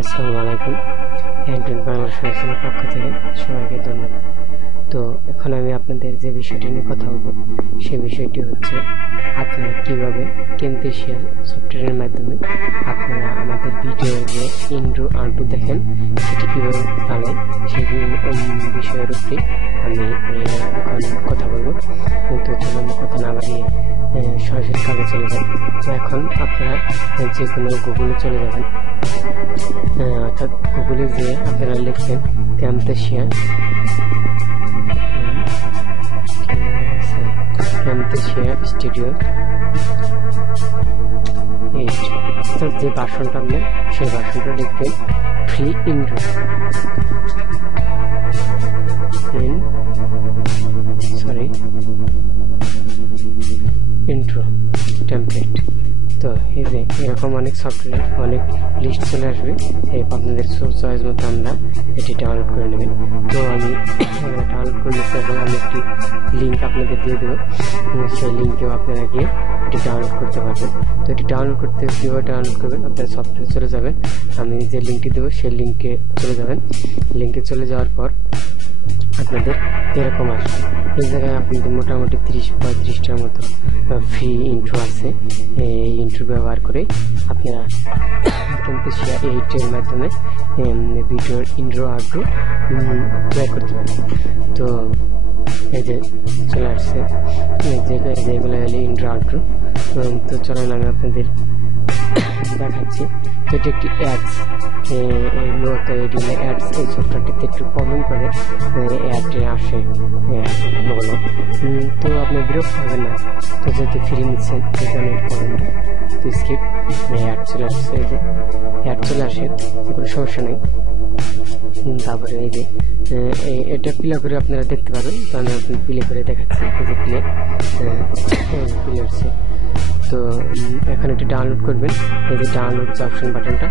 আসসালামু আলাইকুম। অ্যান্ড্রয়েড বাংলা সহায়তার পক্ষ থেকে সবাইকে ধন্যবাদ। তো এখন আমি আপনাদের যে বিষয়টি নিয়ে কথা বলবো সেই বিষয়টি হচ্ছে আপনারা কীভাবে কেমতেশিয়া সফটওয়্যারের মাধ্যমে আপনারা আমাদের ভিডিওর যে ইন্ট্রো আউট্রো দেখেন সেটি কীভাবে পাবেন সেই বিষয়ের উপরে আমি এখন কথা বলবো। তো চলুন কথা না বাড়িয়ে সরাসরি কাজে চলে যান। তো এখন আপনারা যে কোনো গুগলে চলে যাবেন, অর্থাৎ গুগলে যেয়ে আপনারা লিখবেন কেমতেশিয়া স্টুডিও 8, অর্থাৎ যে ভার্সনটা আপনার সেই ভার্সনটা লিখবেন ফ্রি ইন্ট্রো ইন্ট্রো টেমপ্লেট। তো এই যে এরকম অনেক সফটওয়্যার অনেক লিস্ট চলে আসবে, আপনাদের চয়েস মতো আমরা এটি ডাউনলোড করে নেবেন। তো আমি ডাউনলোড করে নিচ্ছি এবং আমি একটি লিঙ্ক আপনাদের দিয়ে দেবো, সেই লিঙ্কেও আপনারা গিয়ে এটি ডাউনলোড করতে পারবেন। তো এটি ডাউনলোড করতে কীভাবে ডাউনলোড করবেন, আপনারা সফটওয়্যারে চলে যাবেন, আমি যে লিঙ্কটি দেবো সেই লিঙ্কে চলে যাবেন। লিঙ্কে চলে যাওয়ার পর আপনাদের এরকম আসবে, এই জায়গায় আপনাদের মোটামুটি 30-35টার মতো ফ্রি ইন্ট্রো আছে। এই ইন্ট্রো ব্যবহার করে আপনারা কেমতেশিয়া 8-এর মাধ্যমে ভিডিওর ইন্ট্রো আউট্রো তৈরি করতে পারেন। তো এই যে চলে আসছে যেগুলো হলো ইন্ট্রো আউট্রো। তো চলেন আমি আপনাদের দেখাচ্ছি। তো এটি একটি অ্যাডস, মূলত এটি অ্যাডস, এই সফটওয়্যারটিতে একটু প্রবলেম করে অ্যাডে আসে বলো। তো আপনি বিরক্ত হবেন না, তো যেহেতু ফ্রি নিচ্ছেন সেখানে প্রবলেম না। তো স্কিপ অ্যাড চলে আসছে, এই যে অ্যাড চলে আসে, কোনো সমস্যা নেই। তারপরে এই যে এটা প্লে করে আপনারা দেখতে পাবেন। তো আমি আপনাদের প্লে করে দেখাচ্ছি, এই যে প্লে আসছে। তো এখন এটি ডাউনলোড করবেন, এই যে ডাউনলোড যে অপশন বাটনটা,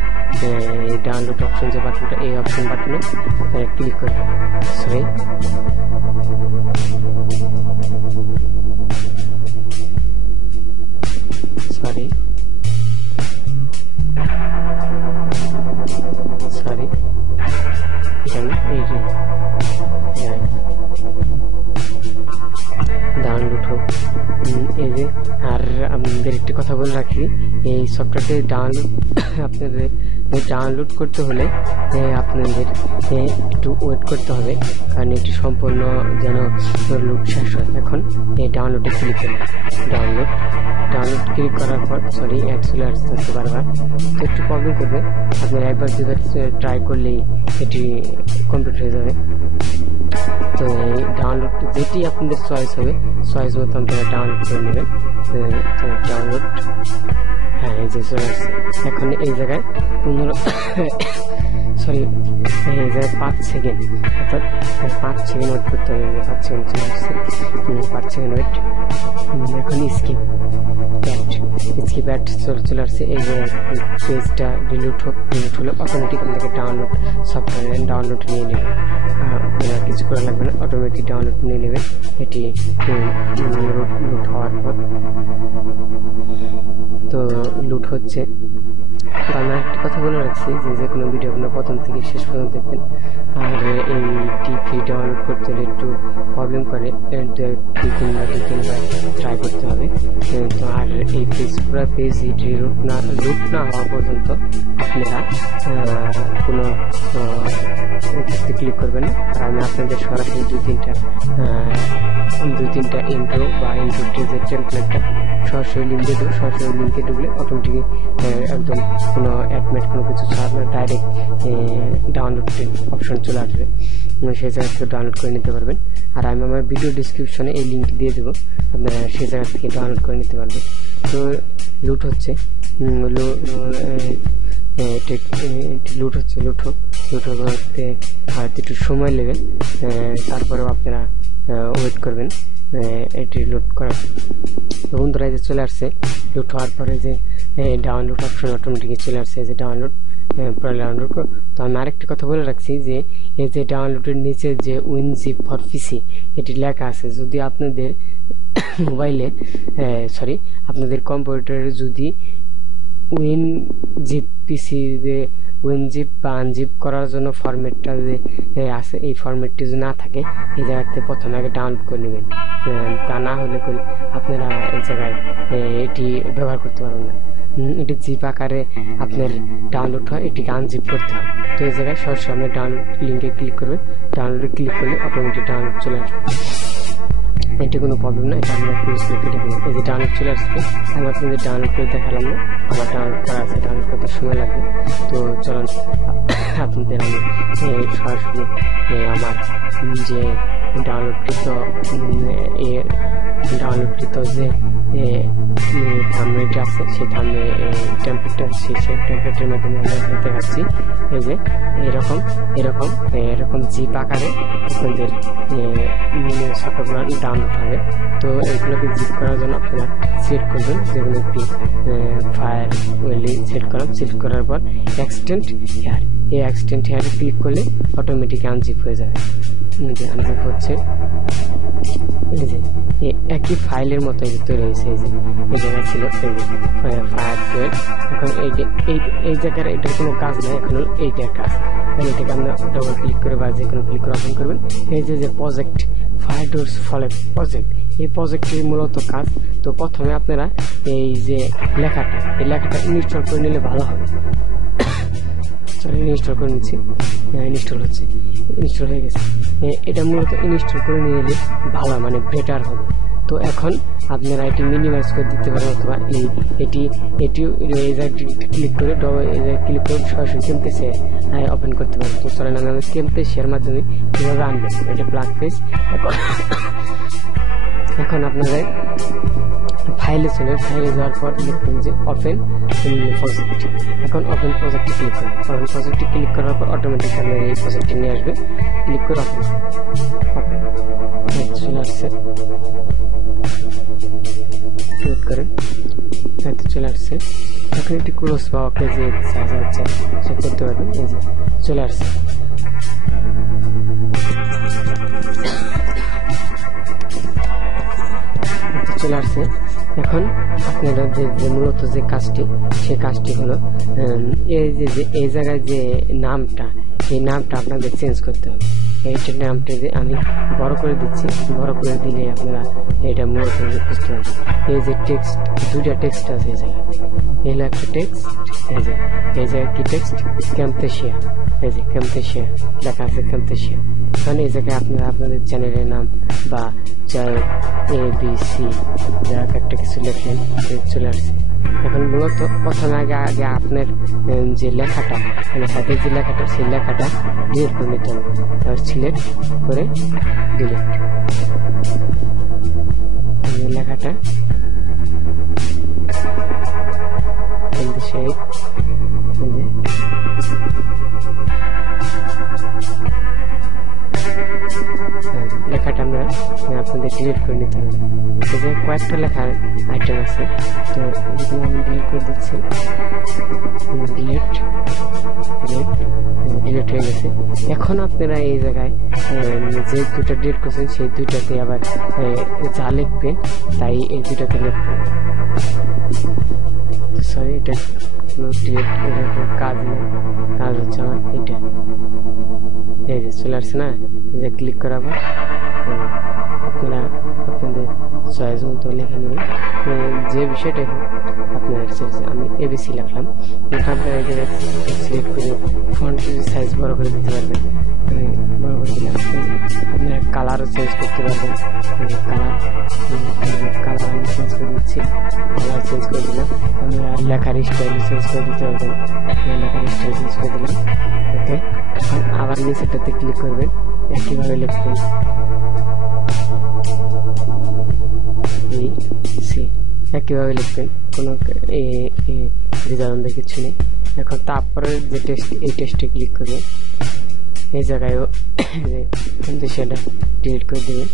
এই ডাউনলোড অপশন যে বাটনটা, এই অপশন বাটনে ক্লিক করবেন। সরি এখানে এই যে ডাউনলোড হোক। এই যে আর আপনাদের একটি কথা বলে রাখি, এই সফটওয়্যারটি আপনাদের ডাউনলোড করতে হলে আপনাদের একটু ওয়েট করতে হবে, কারণ এটি সম্পূর্ণ যেন লোড শেষ হয়। এখন এই ডাউনলোডে ক্লিক করুন। ডাউনলোড ক্লিক করার পর অ্যাড চলে আসতে বারবার, তো একটু প্রবলেম করবে। আপনারা একবার দুবার ট্রাই করলেই এটি কমপ্লিট হয়ে যাবে। তো এই ডাউনলোড যেটি আপনাদের চয়েস হবে, চয়েস মতো আপনারা ডাউনলোড করে নেবেন। তো ডাউনলোড, হ্যাঁ এই যে চলে আসছে। এখন এই জায়গায় 15 এই জায়গায় 5 সেকেন্ড, অর্থাৎ 5 সেকেন্ড ওয়েট করতে হবে। 5 সেকেন্ড চলে আসছে, 5 সেকেন্ড ওয়েট। এখন স্কিপ অ্যাড চলে আসছে। এই যে পেজটা ডিলিট হলে অটোমেটিক আপনাকে ডাউনলোড সফটওয়্যার ডাউনলোড নিয়ে নেবে, আপনার কিছু করা লাগবে না, অটোমেটিক ডাউনলোড নিয়ে নেবে। এটি লুট হওয়ার পর তো লুট হচ্ছে। আমি একটি কথা বলে রাখছি যে কোনো ভিডিও আপনার প্রথম থেকে শেষ পর্যন্ত দেখবেন। আর এইটি ফ্রি ডাউনলোড করতে হলে একটু প্রবলেম করে, 2-3বার ট্রাই করতে হবে। তো আর এই পুরো পেজ লুট না হওয়া পর্যন্ত আপনারা কোনো ক্লিক করবেন না। আর আমি আপনাদের সরাসরি 2-3টা ইন্ট্রো বা ইন্ট্রোটির যে টেমপ্লেটটা সরাসরি লিঙ্কে দেবো। সরাসরি লিঙ্কে ঢুকলে অটোমেটিক একদম কোনো অ্যাডমেট কোনো কিছু ছাড়া ডাইরেক্ট ডাউনলোড অপশন চলে আসবে, সেই জায়গা থেকে ডাউনলোড করে নিতে পারবেন। আর আমি আমার ভিডিও ডিসক্রিপশনে এই লিঙ্ক দিয়ে দেবো, আপনারা সেই জায়গা থেকে ডাউনলোড করে নিতে পারবেন। তো লুট হচ্ছে, লুট হতে হয়তো একটু সময় নেবে, তারপরেও আপনারা ওয়েট করবেন এটি লোড করার। বন্ধুরা যে চলে আসছে, লুট হওয়ার পরে যে ডাউনলোড অপশন অটোমেটিক চলে আসছে, যে ডাউনলোড ডাউনলোড। তো আমি আরেকটি কথা বলে রাখছি যে এই যে ডাউনলোডের নিচে যে WinZip ফর পিসি এটি লেখা আছে, যদি আপনাদের মোবাইলে আপনাদের কম্পিউটারে যদি WinZip পিসি উইনজিপ বা আনজিপ করার জন্য ফরম্যাটটা যে আছে, এই ফরম্যাটটি যদি না থাকে এই জায়গাতে প্রথমে আগে ডাউনলোড করে নেবেন। তা না হলে আপনারা এই জায়গায় এটি ব্যবহার করতে পারবেন না। এটি জিপ আকারে আপনার ডাউনলোড হয়, এটিকে আনজিপ করতে হয়। তো এই জায়গায় সরাসরি আপনি ডাউনলোড লিঙ্কে ক্লিক করবেন, ডাউনলোডে ক্লিক করলে অটোমেটিক ডাউনলোড চলে আসবে, এটি কোনো প্রবলেম না। এটা আমরা ক্লোজ করে কেটে দেবো। এই যে ডাউনলোড চলে আসছে, আমি আপনাদের ডাউনলোড করে দেখালাম না, আমার ডাউনলোড করা আছে, ডাউনলোড করতে সময় লাগবে। তো চলুন আপনাদের আমি সরাসরি আমার যে ডাউনলোডকৃত যে থাম্বনেলটা আছে সেই টেমপ্লেটটা সেই টেমপ্লেটের মাধ্যমে আমরা দেখাচ্ছি। এই যে এরকম জিপ আকারে আপনাদের সফটওয়্যার ডাউনলোড হবে। তো এইগুলোকে জিপ করার জন্য আপনারা সিলেক্ট করবেন যেগুলো একটি ফাইল ওয়েলি সিলেক্ট করার পর এক্সটেন্ড হেয়ার, এই এক্সটেন্ড হেয়ারে ক্লিক করলে অটোমেটিক আনজিপ হয়ে যাবে। আনজিপ হচ্ছে এই যে একই ফাইলের মতো তৈরি হয়েছে। এই জায়গায় ছিল ফায়ার টুয়েল, এখন এই জায়গার এটার কোনো কাজ নেই, এখন এইটার কাজ। এটাকে আমরা ডবল ক্লিক করে বা যে কোনো ক্লিক করে ওপেন করবেন। এই যে প্রজেক্ট ফায়ারডোরস ফলে প্রজেক্ট, এই প্রজেক্টের মূলত কাজ। তো প্রথমে আপনারা এই যে লেখাটা ইনস্টল করে নিলে ভালো হবে। ইনস্টল করে নিচ্ছি, ইনস্টল হয়ে গেছে। এটা মূলত ইনস্টল করে নিলে ভালো, মানে বেটার হবে। তো এখন আপনারা এটি মিনিমাইজ করে দিতে পারেন, অথবা এটি ক্লিক করে সরাসরি কেমপেসে ওপেন করতে পারেন। তো চলেন আমি কেমপেসের মাধ্যমে কীভাবে আনবেন, এটা প্লাগ পেজ। এখন আপনাদের ফাইলে যাওয়ার পর লিখবেন যে ওপেন প্রজেক্ট। এখন ওপেন প্রজেক্টে ক্লিক করবেন। ওপেন প্রজেক্টে ক্লিক করার পর অটোমেটিক আপনার এই প্রজেক্টটি নিয়ে আসবে। ক্লিক করে ওপেন চলে আসছে, ক্লিক করেন, চলে আসছে। এখন একটি ক্লোজ বা ওকে যে চার্জ হচ্ছে সে করতে পারবেন। এই যে চলে আসছে। এখন আপনারা যে মূলত যে কাজটি, সেই কাজটি হলো এই জায়গায় যে নামটা, এই নামটা আপনাদের চেঞ্জ করতে হবে। এইটার নামটা যে আমি বড় করে দিচ্ছি, বড় করে দিলে আপনারা এটা মূলত বুঝতে পারবেন। এই যে টেক্সট, দুইটা টেক্সট আছে এই জায়গায়, এই একটা টেক্সট, এই জায়গায় কি টেক্সট, ক্যাম্পেশিয়া, এই যে ক্যাম্পেশিয়া লেখা আছে, ক্যাম্পেশিয়া। মানে এই জায়গায় আপনারা আপনাদের চ্যানেলের নাম বা যাই ABC যা একটা কিছু লেখেন চলে আসছে। এখন মূলত প্রথমে আগে আপনার যে লেখাটা, মানে হাতের যে লেখাটা, সেই লেখাটা ডিলিট করে নিতে হবে। তারপর সিলেক্ট করে ডিলিট লেখাটা, সেই লেখাটা আমরা আপনাদের ডিলিট করে নিতে হবে। এই যে কয়েকটা লেখার আইটেম আছে, তো এগুলো আমি ডিলিট করে দিচ্ছি। ডিলিট হয়ে গেছে। এখন আপনারা এই জায়গায় যে দুটা ডিলিট করছেন সেই দুইটাতে আবার যা লিখবেন তাই এই দুইটাতে লিখবেন। সরি, এটা ডিলিট, কাজ নেই, কাজ হচ্ছে আমার এটা। এই যে চলে আসছে না, এই যে ক্লিক করার পর আপনারা আপনাদের চয়েস মতো লিখে নেবেন যে বিষয়টা হোক। আপনার আমি ABC লিখলাম, আপনারা এই জায়গায় সিলেক্ট করে ফন্ট সাইজ বড় করে দিতে পারবেন। বড় করে দিলাম। আপনারা কালারও চেঞ্জ করতে পারবেন। কালার আমি চেঞ্জ করে দিচ্ছি, কালার চেঞ্জ করে দিলাম। আপনারা লেখার স্টাইল চেঞ্জ করে দিতে পারবেন, লেখার স্টাইল চেঞ্জ করে দিলাম। ওকে, আবার নিচেটাতে ক্লিক করবেন, একইভাবে লিখবেন একইভাবে লিখবেন, কোনো দ্বিধাদ্বন্দ্ব কিছু নেই। এখন তারপরে যে টেক্সট, এই টেক্সটে ক্লিক করবেন। এই জায়গায়ও কিন্তু সেটা ডিলিট করে দেবেন।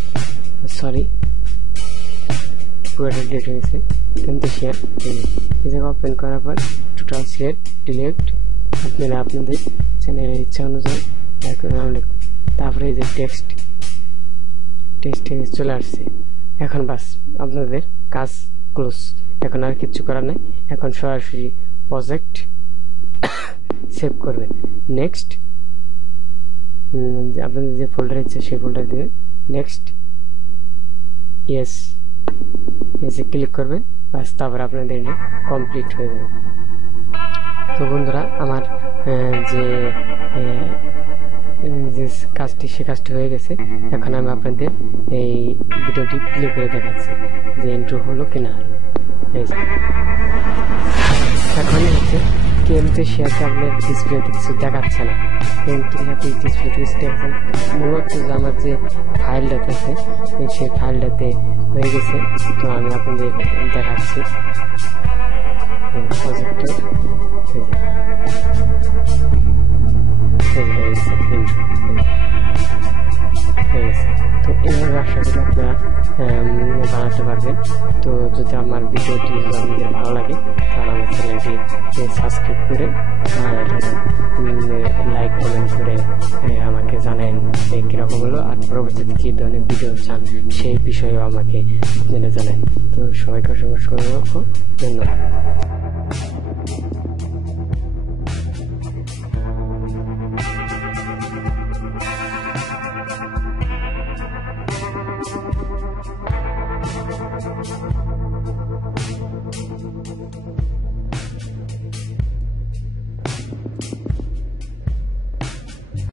সরি, পুরোটা ডিলিট হয়েছে। কিন্তু শেয়ার এই জায়গায় ওপেন করার পর টোটাল শেয়ার ডিলিট আপনারা আপনাদের চ্যানেলের ইচ্ছা অনুযায়ী লিখবেন। তারপরে এই যে টেক্সট চলে আসছে। এখন বাস আপনাদের কাজ ক্লোজ, এখন আর কিচ্ছু করার নেই। এখন সরাসরি প্রজেক্ট সেভ করবেন। নেক্সট আপনাদের যে ফোল্ডার ইচ্ছে সেই ফোল্ডার দিবেন। নেক্সট ইয়েস এসে ক্লিক করবেন, বাস তারপর আপনাদের এটি কমপ্লিট হয়ে যাবে। তো বন্ধুরা আমার যে কাজটি সে কাজটি হয়ে গেছে। এখন আমি আপনাদের এই ভিডিওটি প্লে করে দেখাচ্ছি যে ইন্ট্রো হলো কি না হলো। এখন হচ্ছে কেমতে শেয়ারটা আপনার ডিসপ্লেতে কিছু দেখাচ্ছে না, কিন্তু ডিসপ্লেতে কিছু দেখাচ্ছেন মূলত যে আমার যে ফাইলটাতে আছে সেই ফাইলটাতে হয়ে গেছে। তো আমি আপনাদের দেখাচ্ছি প্রজেক্টে তো এইভাবে আশা করি আপনারা বানাতে পারবেন। তো যদি আমার ভিডিওটি আপনাদের ভালো লাগে তাহলে আমার চ্যানেলটি সাবস্ক্রাইব করে লাইক কমেন্ট করে আমাকে জানেন কীরকম হলো, আর পরবর্তীতে কী ধরনের ভিডিও চান সেই বিষয়েও আমাকে আপনারা জানেন। তো সবাইকে অসংখ্য ধন্যবাদ।